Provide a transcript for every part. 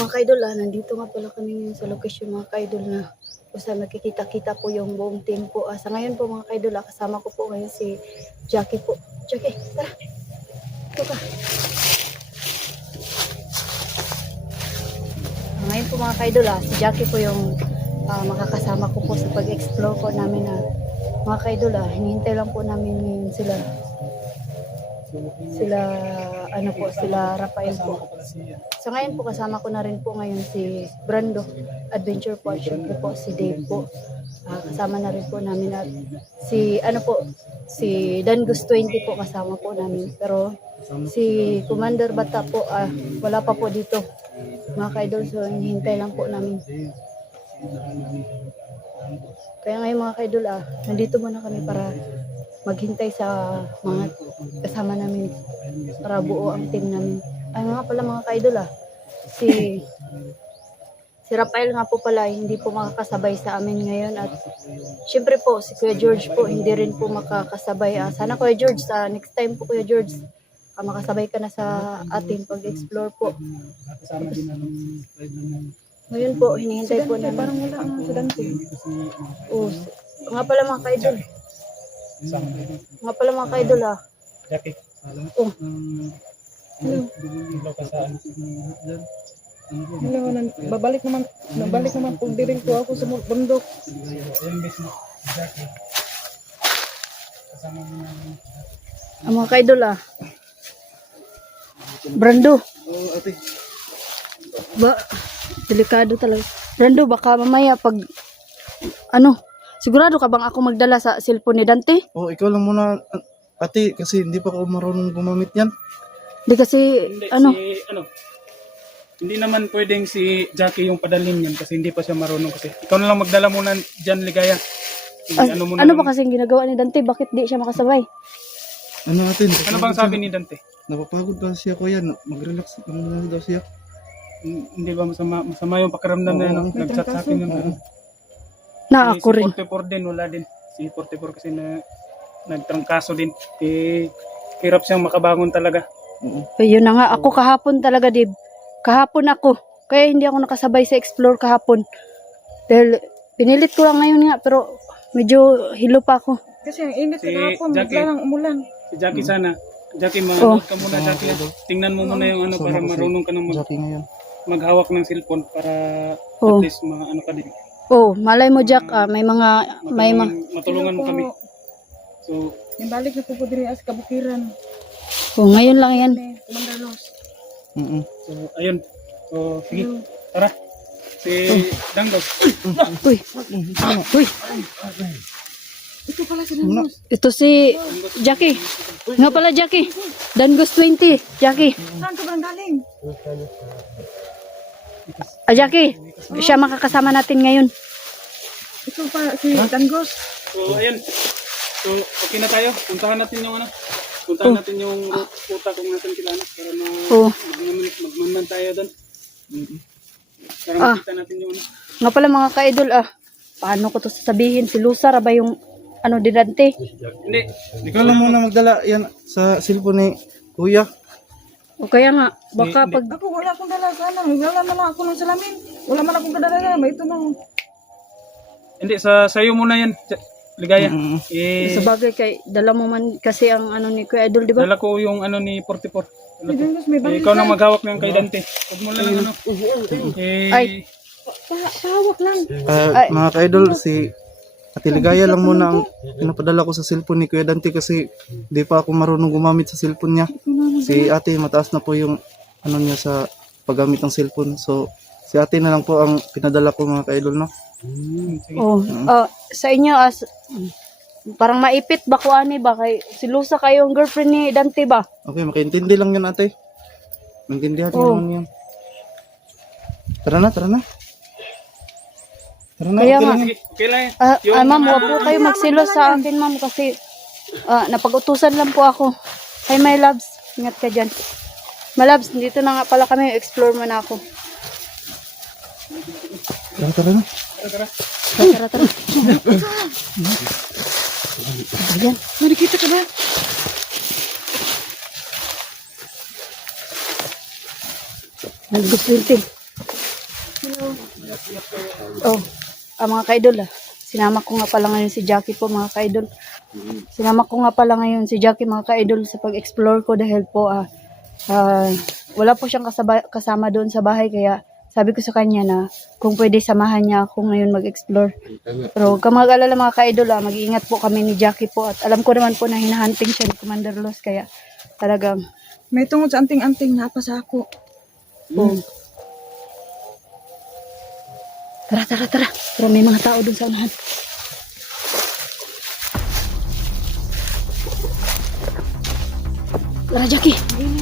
Mga kaidol, ah, nandito nga pala kami ngayon sa location mga kaidol na kung saan magkikita-kita po yung buong team po. Ah, sa ngayon po mga kaidol, ah, kasama ko po ngayon si Jackie po. Jackie, tara. Ito ka. Ah, ngayon po mga kaidol, ah, si Jackie po yung ah, makakasama ko po sa pag-explore po namin na mga kaidol, ah, hinihintay lang po namin ngayon sila sila ano po sila Rafael po So ngayon po kasama ko na rin po ngayon si Brando Adventure po po si Dave po. Ah, kasama na rin po namin at si ano po si Dangus 20 po kasama po namin. Pero si Commander Bata po ah, wala pa po dito. Mga kaidol so hinihintay lang po namin. Kaya ngayon mga kaidol ah, nandito muna kami para maghintay sa mga kasama namin para buo ang team namin. Ay nga pala mga kaidol ah, si si Rafael nga po pala hindi po makakasabay sa amin ngayon at syempre po si Kuya George po hindi rin po makakasabay. Ah, sana Kuya George sa next time po Kuya George ah, makasabay ka na sa ating pag-explore po. Ngayon po, hinihintay po namin. Parang wala ang sa Dante. Oo. nga pala mga kaidol. Nga pala mga kaidol ah. Jackie, Oh. Hello man, babalik naman, babalik naman pag dirin ko ako sa bundok. Ang mga kaidol ah. Brando. Oo, ate. Ba, delikado talaga. Brando, baka mamaya pag, ano, sigurado ka bang ako magdala sa cellphone ni Dante? Oh, ikaw lang muna, a- ate, kasi hindi pa ako marunong gumamit yan. Di kasi, Hindi, ano, si, ano, hindi naman pwedeng si Jackie yung padalhin yan kasi hindi pa siya marunong kasi. Ikaw na lang magdala muna dyan, Ligaya. Ah, ano mo na ano ba kasing ginagawa ni Dante? Bakit di siya makasabay? Ano ate? Ano bang sabi ni Dante? Napapagod ba siya kuya? Na- Mag-relax lang muna daw siya. Hindi ba masama, masama yung pakiramdam na Oo, yun? no? may Nag-chat sa akin yun. ano. Na ako rin. Si 44 din, wala din. Si 44 kasi na nagtrangkaso din. Eh, hirap siyang makabangon talaga. Oo. Eh, yun na nga, ako kahapon talaga, Dib. Kahapon ako. Kaya hindi ako nakasabay sa explore kahapon. Dahil pinilit ko lang ngayon nga, pero medyo hilo pa ako. Kasi ang init Si sa hapon, Jackie. bigla lang umulan. Si Jackie sana. Jackie, Oh. manood ka muna, Jackie. Tingnan mo muna yung ano para marunong ka nang mag- Jackie ngayon. maghawak ng cellphone para Oh. at least mga ano ka din. Oh, malay mo, Jack, ah, may mga, may mga, Matulungan, mo kami. So, Yung balik na po po diri as kabukiran. Oh, ngayon lang yan. Ni Kumandalos. Mm so ayun. So, sige. Tara. Si Dangdog. Uy, uy, Ito pala si Danos. ito si Jackie. Nga pala, Jackie. Dangos 20, Jackie. Saan ka ba nang galing? Ah, Jackie, siya makakasama natin ngayon. Ito pa si Danggos. So, ayun. So, okay na tayo. Puntahan natin yung ano. Puntahan natin yung puta kung natin sila ano. Para ma Oh, magman- magmanman tayo doon. Para Ah. makita natin yung ano. nga pala mga ka-idol, ah, paano ko to sasabihin? Si Lusar, ba yung, ano, di Dante? Hindi. Ikaw lang muna magdala yan sa cellphone ni kuya. O kaya nga, baka pag, Ako wala akong dala sana. Wala man ako ng salamin. Wala man akong kadala. May ito nang Hindi, sa sayo muna yan. Ligaya. Mm. Eh, sa bagay kay, dala mo man kasi ang ano ni Kuya Idol, di ba? dala ko yung ano ni 44. Dala si ko. Danggos may Eh, ikaw na maghawak ng kay Dante. Huwag mo lang ano. Eh, Ay. Pa- Pahawak lang. Ah, Ay. mga ka-idol, si Ate Ligaya lang muna ang pinapadala ko sa cellphone ni Kuya Dante kasi di pa ako marunong gumamit sa cellphone niya. Si ate mataas na po yung ano niya sa paggamit ng cellphone. So, si ate na lang po ang pinadala ko mga ka-idol, no? Hmm, sige. Oh, ah, sa inyo, as, parang maipit ba ko ani ba? Kay, si Lusa kayo ang girlfriend ni Dante ba? Okay, makaintindi lang yan ate. Maintindihan Oo. naman yan. Tara na, tara na. Tara na, Kaya okay nga. lang. Okay. Ah, Yung ah, ma'am, huwag po kayo magsilos sa akin, ma'am, kasi ah, napag-utusan lang po ako. Hi, my loves. Ingat ka dyan. My loves, dito na nga pala kami. Explore muna ako. Tara, tara na. Tara, tara. Tara, tara. Ayan. Nakikita ka ba? Nalagos linting. Oh, ah, mga kaidol ah. Sinama ko nga pala ngayon si Jackie po mga kaidol. Sinama ko nga pala ngayon si Jackie mga kaidol sa pag-explore ko dahil po ah, ah wala po siyang kasaba, kasama doon sa bahay kaya sabi ko sa kanya na kung pwede samahan niya ako ngayon mag-explore. Pero huwag ka mag-alala mga kaidol ah, mag-iingat po kami ni Jackie po at alam ko naman po na hinahunting siya ni Commander Los kaya talagang May tungod sa anting-anting napasa ako. po. Tara, tara, tara. Pero may mga tao doon sa unahan. Tara, Jackie. Tara,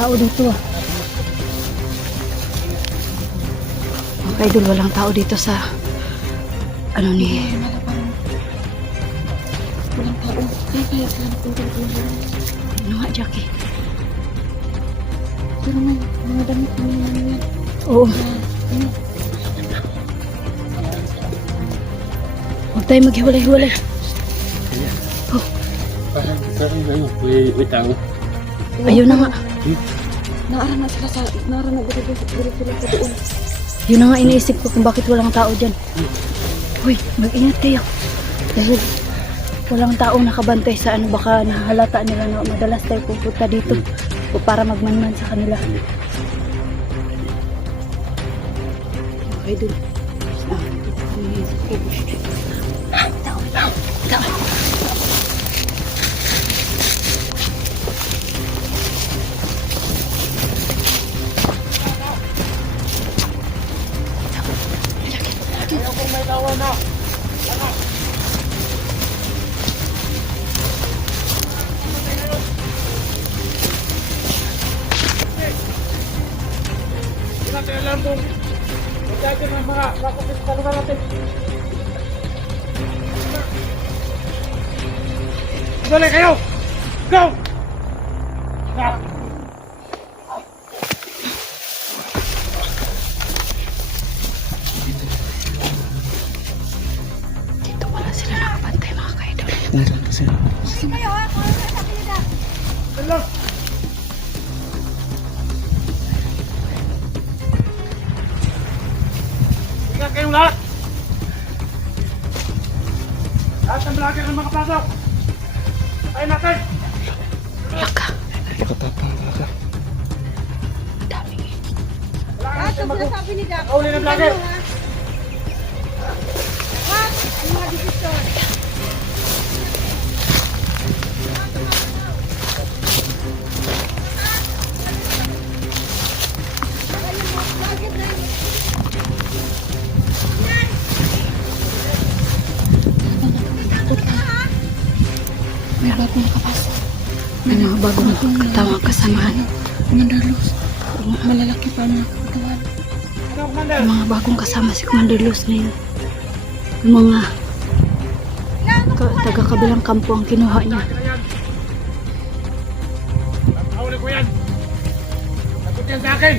tao dito ah. Mga idol, walang tao dito sa ano ni Walang tao. Kaya kaya sila napunta ko ano nga Jackie? Pero may mga damit na mga yan. Oo. Huwag tayo maghiwalay-hiwalay. Ayun na nga. Naara na sila sa... Naara na dito sila sa doon. Yun na nga iniisip ko kung bakit walang tao dyan. Uy, mag-ingat kayo. Dahil walang tao nakabantay sa ano, baka nahalata nila na madalas tayo pupunta dito o para magmanman sa kanila. Okay, dun. Ah, ko. Tao, tao, tao. Mga kapatid sa lugar natin. Dali kayo! Go! Ingat kayong lahat! Lahat ng vlogger ng mga pasok! Tayo natin! Laka. Nakatapang talaga. Daming Wala ka natin mag- Kauli ng vlogger! May bagong nakapasok. May mga bagong katama kasamahan. Commander Luz. Malalaki pa na katawan. Ano, Commander? May mga bagong kasama si Commander Luz ngayon. Yung mga ka- taga-kabilang kampo ang kinuha niya. Kauli ko yan! Sagot yan sa akin!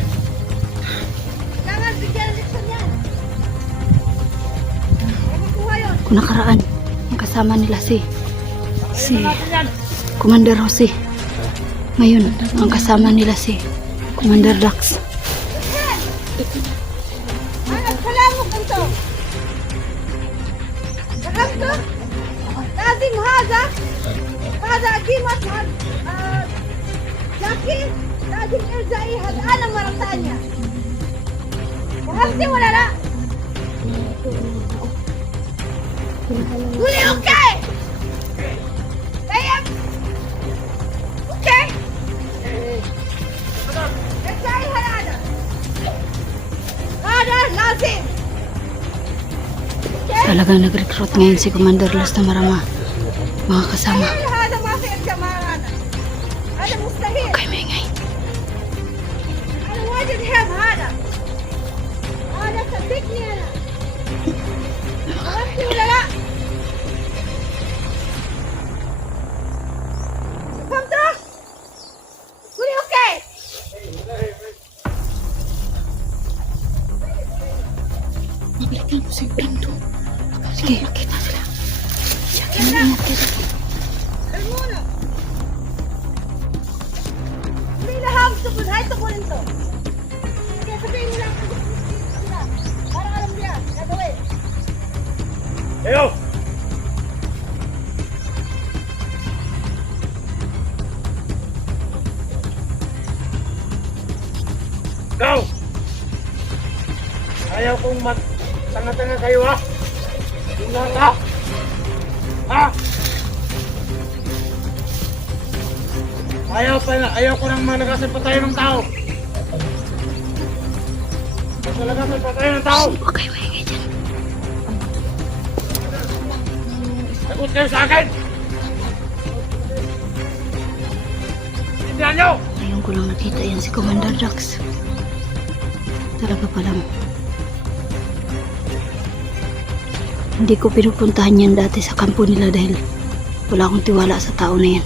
Kung nakaraan, ang kasama nila si si Natin yan! Commander Jose. Ngayon, ang kasama nila si Commander Dax. كلامك انت فهمت؟ لازم هذا هذا قيمة آه، جاكي لازم ارجعيها الآن مرة ثانية فهمتي ولا لا؟ قولي اوكي Talagang nag-recruit ngayon si Commander Luz na marama mga kasama. Okay, maingay. I wanted him, Hada. Hada, sa Go! Ayaw kong mag tanga-tanga kayo ha. Yung lahat ha. Ha? Ayaw pa ayaw ko nang managasan pa tayo ng tao. Managasan pa tayo ng tao. Huwag kayo maingay dyan. Sagot kayo sa akin! Tindihan nyo! Ngayon ko lang nakita yan si Commander Dax. Talaga palang. Hindi ko pinupuntahan yan dati sa kampo nila dahil wala akong tiwala sa tao na yan.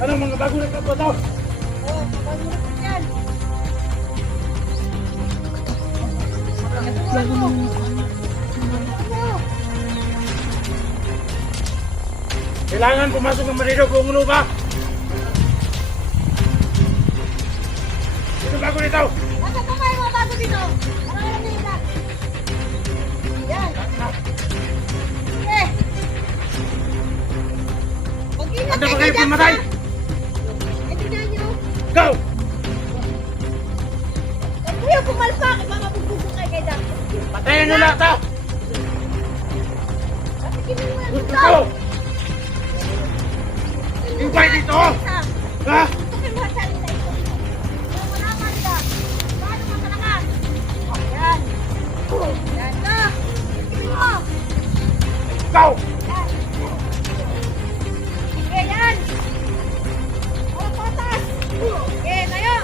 Ano mga bago na kapwa to? Oh, kapag mo na yan. Kailangan pumasok ng marido kung ulo ba? Sino bago nito? Nasa kamay mo bago dito. Para alam niyo na. Yan. Eh. Mag-ingat Ano ba kayo kayo pumatay? ha? Tingnan niyo. Go! Huwag kayo pumalpak. Baka mabugbog kayo kay Dap. Patayin nyo lahat ha! Patigilin mo yan. Gusto ko! Hintay dito! Sam, Ha? tukin mo ang Yan. Okay, yan. O, patas. Okay, tayo.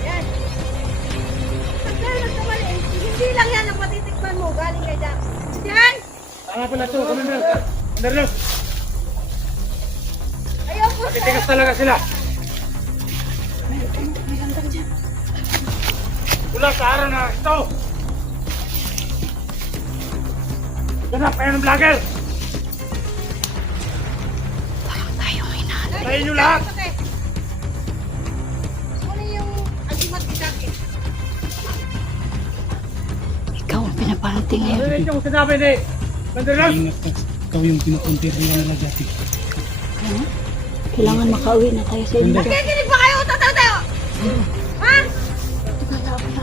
Yan. Pag kayo nagkamali, hindi lang yan ang matitikman mo galing kay Jack. Yan. Tama pala to, Commander. Commander Los, Ayaw po sa... titigas talaga sila. Mula sa araw na ito. Ganap kayo ng vlogger. Tayo may na. Patayin nyo lahat. Yung. Ikaw ang pinaparanting ngayon. Narinig yung sinabi ni Commander Los. Ingat ka. Ikaw yung pinukumpirma nila dati. Kailangan makauwi na tayo sa inyo. Nakikinig ba kayo? Tataw tayo! Ha?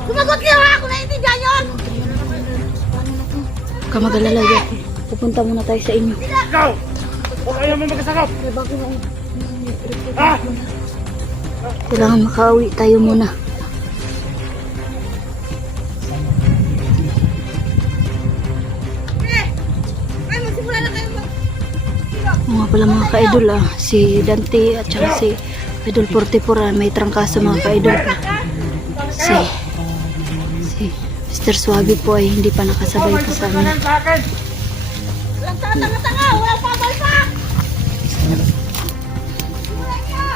Sumagot kayo ha! Kung naiintindihan yun! Huwag ka mag-alala, Jackie. Pupunta muna tayo sa inyo. Ikaw! Huwag kayo mo magkasakop. Ha? Kailangan makauwi tayo muna. Eh! Ay, na? Mga pala mga ka-idol ah, si Dante at saka si Idol 44 ah, may trangkaso mga ka-idol pa. Si Mr. Suave po ay hindi pa nakasabay pa sa amin. Walang pamalpak! Simula niyo!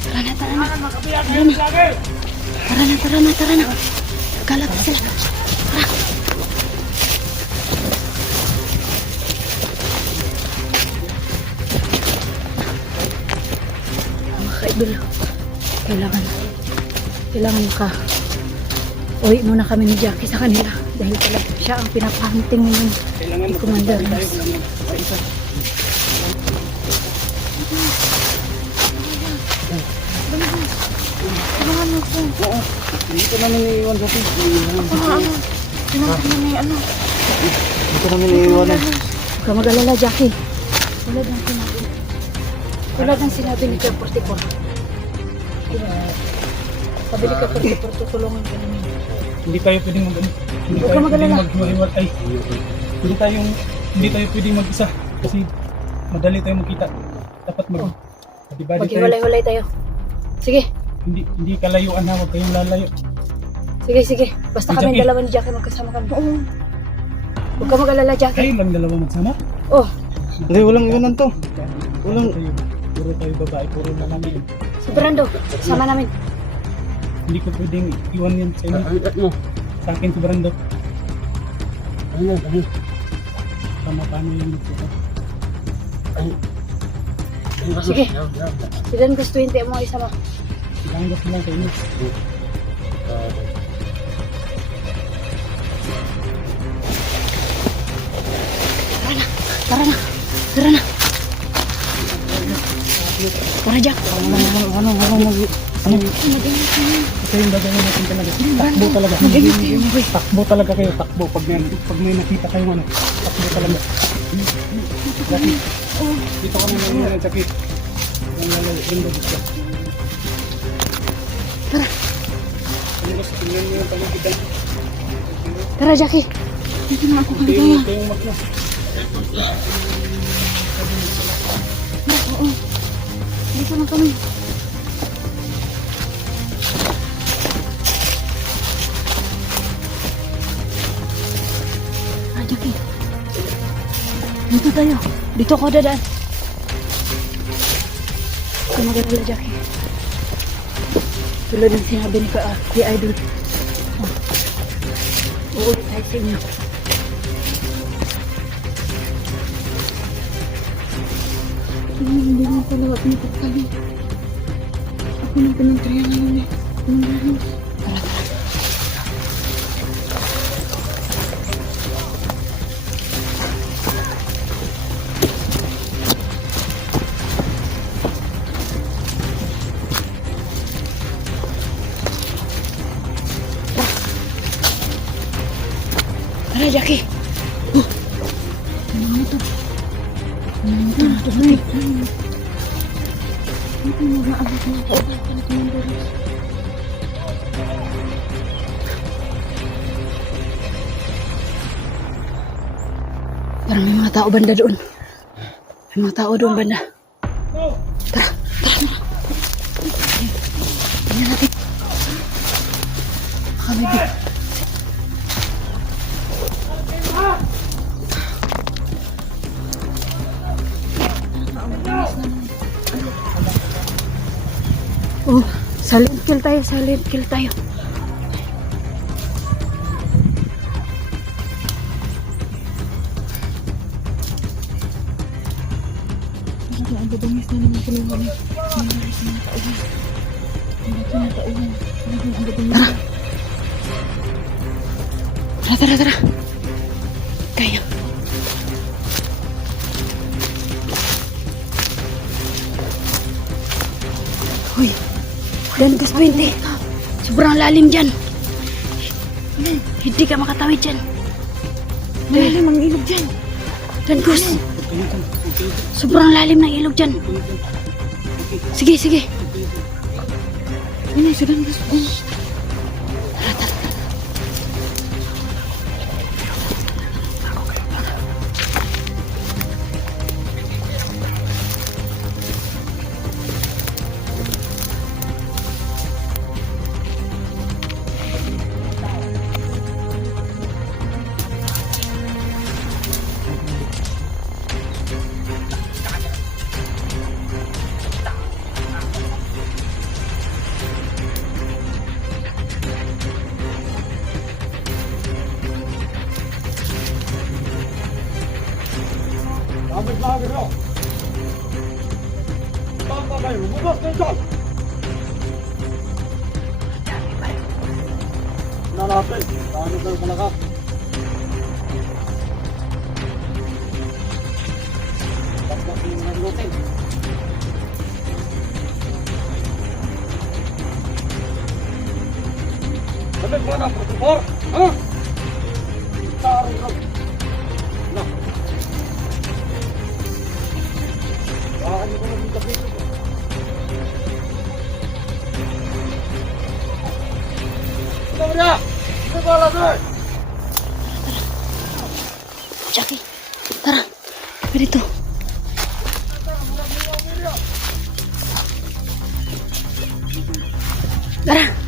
Tara na, tara na, tara na, tara na, tara na. Kalat sila. Ka-idol, kailangan, kailangan maka uwi muna kami ni Jackie sa kanila dahil talaga siya ang pinapanting ngayon Kailangan ni Commander. tayo sa isa. Hindi ko namin iiwan sa TV. Ano, ano? Ano. ka namin iiwanan. Huwag ka mag-alala, Jackie. Tulad ng sinabi. Tulad ng sinabi ni Kaya 44. Sabi ni Kaya 44, tutulungan ka namin. Hindi tayo pwedeng mag hindi tayo ka pwedeng maghiwalay ay hindi tayong hindi tayo pwedeng mag-isa kasi madali tayo magkita. Dapat mag Oh. Diba, tayo. Maghiwalay-walay tayo. Sige, Hindi hindi kalayuan ha, huwag kayong lalayo. sige, sige. Basta Hey, kami Jackie. dalawa ni Jackie magkasama kami. Oo. Huwag ka mag-alala, Jackie. Kayo lang dalawa magsama. Oh, Hindi, walang iwanan to. Walang, Tayo, puro tayo babae, puro lalaki. Si Brando, sama namin. Hindi ko pwedeng iwan yan sa inyo. Sa akin si Brando. Tama paano yung magsuka. Sige. Si Dan gusto hindi mo isama. Ilanggap lang sa inyo. Tara na. Tara na. Tara, Jack. Ano, ano, ano, ano, ano, ito yung gagawin natin talaga. Takbo talaga. Takbo talaga kayo, takbo. Pag may, pag may nakita kayong ano, takbo talaga. Dati, dito kami na yun, Jackie. Ang lalayo, Brando dito. Tara. Amigos, tingnan niyo yung paligitan. Tara, Jackie. Dito na ako kami Kayo, kayong magna. Dito na kami. Ah, Jackie. Dito tayo. Dito ako dadaan. Huwag ka mag-alala, Jackie. Tulad ng sinabi ni ka, ah, ni Idol. Oh. Tayo sa inyo. Hindi mo pala pinipit kami. Ako nang pinagtriyan na nun eh. Parang may mga tao banda doon. May mga tao doon banda. Tara, tara, tara. Tingnan natin. Baka may big- Oh, silent kill tayo, silent kill tayo. Ang badangis na naman tulungan eh. Ang badangis na nakaulan. Ang badangis na nakaulan. Ang badangis na Tara, tara, tara. Kaya. Uy, dan gas 20. Sobrang lalim dyan. Hindi ka makatawid dyan. Malalim ang ilog dyan. Dan Gus. Sobrang lalim ng ilog dyan. Sige, sige. Ano, sudan gusto ko. na natin. Eh. Paano tayo malakap? Tapos yung mga lutin. Sabi mo na, 44! Ah! Ano? Tara.